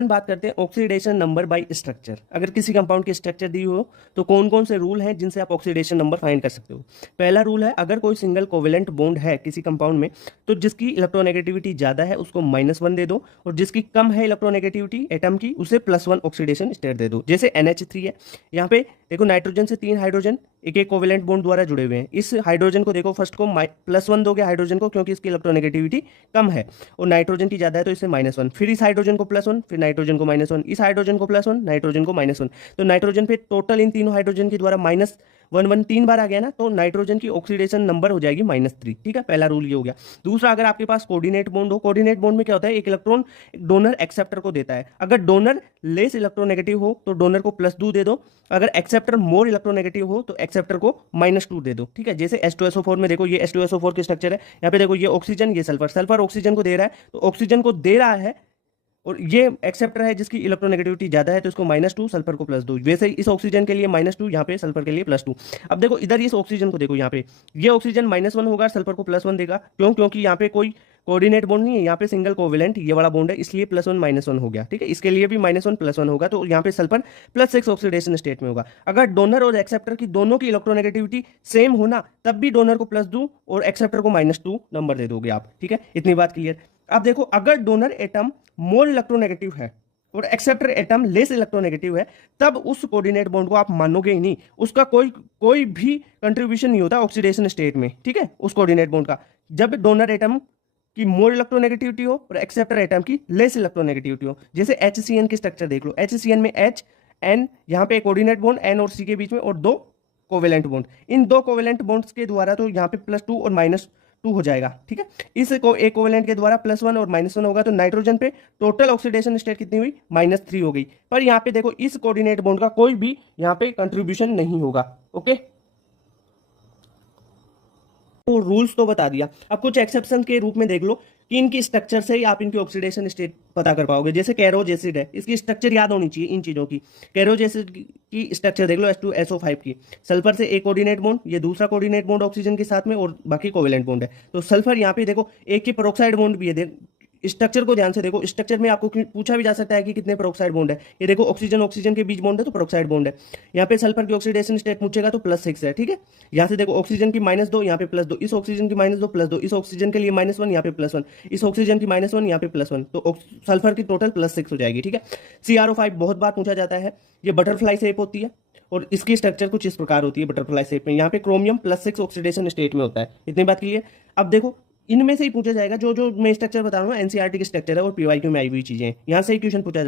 बात करते हैं ऑक्सीडेशन नंबर बाय स्ट्रक्चर। अगर किसी कंपाउंड की स्ट्रक्चर दी हो तो कौन कौन से रूल हैं जिनसे आप ऑक्सीडेशन नंबर फाइंड कर सकते हो। पहला रूल है, अगर कोई सिंगल कोवेलेंट बॉन्ड है किसी कंपाउंड में तो जिसकी इलेक्ट्रोनेगेटिविटी ज़्यादा है उसको -1 दे दो, और जिसकी कम है इलेक्ट्रोनेगेटिविटी एटम की उसे +1 ऑक्सीडेशन स्टेट दे दो। जैसे NH3 है, यहाँ पे देखो नाइट्रोजन से 3 हाइड्रोजन एक एक कोवेलेंट बॉन्ड द्वारा जुड़े हुए हैं। इस हाइड्रोजन को देखो, फर्स्ट को +1 दोगे हाइड्रोजन को क्योंकि इसकी इलेक्ट्रोनेगेटिविटी कम है, और नाइट्रोजन की ज्यादा है तो इसे -1। फिर इस हाइड्रोजन को +1, फिर नाइट्रोजन को -1, इस हाइड्रोजन को +1, नाइट्रोजन को -1। तो नाइट्रोजन पे टोटल इन तीनों हाइड्रोजन के द्वारा -1 1 3 बार आ गया ना, तो नाइट्रोजन की ऑक्सीडेशन नंबर हो जाएगी -3। ठीक है, पहला रूल ये हो गया। दूसरा, अगर आपके पास कोऑर्डिनेट बॉन्ड हो, कोऑर्डिनेट बॉन्ड में क्या होता है, एक इलेक्ट्रॉन डोनर एक्सेप्टर को देता है। अगर डोनर लेस इलेक्ट्रोनेगेटिव हो तो डोनर को +2 दे दो, अगर एक्सेप्टर मोर इलेक्ट्रोनेगेटिव हो तो एक्सेप्टर को -2 दे दो। ठीक है, जैसे H2SO4 में देखो, ये H2SO4 की स्ट्रक्चर है, यहाँ पे देखो ये ऑक्सीजन ये सल्फर, सल्फर ऑक्सीजन को दे रहा है तो ऑक्सीजन को दे रहा है, और ये एक्सेप्टर है जिसकी इलेक्ट्रोनेगेटिविटी ज्यादा है तो इसको -2, सल्फर को +2। वैसे ही इस ऑक्सीजन के लिए -2, यहाँ पे सल्फर के लिए +2। अब देखो इधर इस ऑक्सीजन को देखो, यहाँ पे ये ऑक्सीजन -1 होगा, सल्फर को +1 देगा। क्यों? क्योंकि यहाँ पे कोई कोऑर्डिनेट बॉन्ड नहीं है, यहाँ पे सिंगल कोवेलेंट ये वाला बॉन्ड है, इसलिए +1 -1 हो गया। ठीक है, इसके लिए भी -1 +1 होगा, तो यहाँ पे सल्फर +6 ऑक्सीडेशन स्टेट में होगा। अगर डोनर और एक्सेप्टर की दोनों की इलेक्ट्रोनेगेटिविटी सेम होना, तब भी डोनर को +2 और एक्सेप्टर को -2 नंबर दे दोगे आप। ठीक है, इतनी बात क्लियर। अब देखो, अगर डोनर एटम मोर इलेक्ट्रोनेगेटिव है और एक्सेप्टर एटम लेस इलेक्ट्रोनेगेटिव है, तब उस कोऑर्डिनेट बॉन्ड को आप मानोगे ही नहीं, उसका कोई कोई भी कंट्रीब्यूशन नहीं होता ऑक्सीडेशन स्टेट में। ठीक है, उस कोऑर्डिनेट बॉन्ड का, जब डोनर एटम की मोर इलेक्ट्रोनेगेटिविटी हो और एक्सेप्टर एटम की लेस इलेक्ट्रोनेगेटिविटी हो। जैसे HCN की स्ट्रक्चर देख लो, HCN में H N, यहाँ पे कोऑर्डिनेट बॉन्ड N और C के बीच में, और 2 कोवेलेंट बॉन्ड। इन 2 कोवेलेंट बॉन्ड्स के द्वारा तो यहाँ पे +2 और -2 हो जाएगा। ठीक है, इस को एक कोवेलेंट के द्वारा +1 और -1 होगा, तो नाइट्रोजन पे टोटल ऑक्सीडेशन स्टेट कितनी हुई, -3 हो गई। पर यहाँ पे देखो, इस कोऑर्डिनेट बॉन्ड का कोई भी यहाँ पे कंट्रीब्यूशन नहीं होगा। ओके, तो रूल्स तो बता दिया, अब कुछ एक्सेप्शन के रूप में देख लो कि इनकी स्ट्रक्चर से ही आप इनकी ऑक्सीडेशन स्टेट पता कर पाओगे। जैसे कैरोज एसिड है, इसकी स्ट्रक्चर याद होनी चाहिए इन चीजों की। कैरोज एसिड की स्ट्रक्चर देख लो, H2SO5 की, सल्फर से एक कोऑर्डिनेट बॉन्ड, ये दूसरा कोऑर्डिनेट बॉन्ड ऑक्सीजन के साथ में, और बाकी कोवेलेंट बॉन्ड है। तो सल्फर यहाँ पे देखो एक की पेरोक्साइड बॉन्ड भी है। स्ट्रक्चर को ध्यान से देखो, स्ट्रक्चर में आपको पूछा भी जा सकता है कि कितने पेरोक्साइड बॉन्ड है। ये देखो, ऑक्सीजन ऑक्सीजन के बीच बॉन्ड है तो पेरोक्साइड बॉन्ड है। यहाँ पे सल्फर की ऑक्सीडेशन स्टेट पूछेगा तो +6 है। ठीक है, यहाँ से देखो ऑक्सीजन की -2, यहाँ पे +2, इस ऑक्सीजन की -2 +2, इस ऑक्सीजन के लिए -1, यहाँ पे +1, इस ऑक्सीजन की -1, यहाँ पे +1, तो सल्फर की टोटल +6 हो जाएगी। ठीक है, CrO5 बहुत बार पूछा जाता है, ये बटरफ्लाई शेप होती है और इसकी स्ट्रक्चर कुछ इस प्रकार होती है बटरफ्लाई शेप में। यहाँ पे क्रोमियम +6 ऑक्सीडेशन स्टेट में होता है। इतनी बात क्लियर। अब देखो, इनमें से ही पूछा जाएगा, जो जो मैं स्ट्रक्चर बता रहा हूँ NCERT की स्ट्रक्चर है और PYQ में आई हुई चीजें, यहाँ से ही क्वेश्चन पूछा जाता है।